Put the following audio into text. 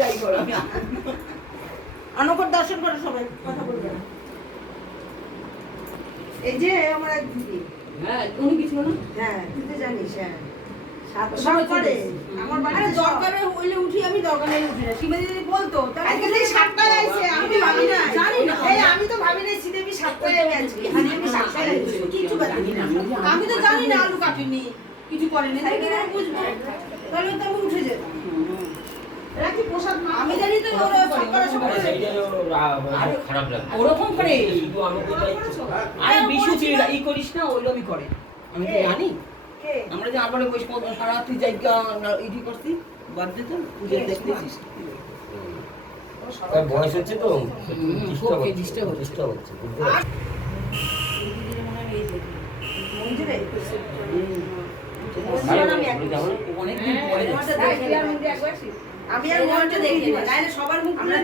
যাই করো অনকর দর্শন করো সবাই কথা বলবে না এই যে আমার এক দিদি হ্যাঁ উনি কিছু না হ্যাঁ তুই তো জানিস হ্যাঁ সব করে আমার বাড়িতে দরকারে হইলে উঠি আমি দরকার নেই উঠি না সীমা দিদি বলতো আজকে সেই 7টায় আইছে আমি ভাবি না জানি না এই আমি তো ভাবি না শ্রীদেবী 7টায় আমি আজকে আজকে আমি 7টায় আইছি কিছু জানি না আমি তো জানি না আলু কাটিনি কিছু করেনি তাই কি বুঝবো তাহলে তো আমি উঠে যেতাম রাখি প্রসাদ আমি জানি তো ওরা সকালে আরে খারাপ লাগে ওরকম করে শুধু আমাকে দায়িত্ব আরে বিশু চিড়া ই করিস না ওইরকমই করে আমি তো জানি কে আমরা যে আবার বসে সারা রাত্রি জায়গা ইডি করছি বাদ দিত পুজো দেখতেছিস তার বয়স হচ্ছে তো ওকে ডিস্টার্ব হচ্ছে ডিস্টার্ব হচ্ছে বুঝতে পারছি মন্দিরে অনেকদিন পরে আমি আর মনটা দেখি না সবার মুখ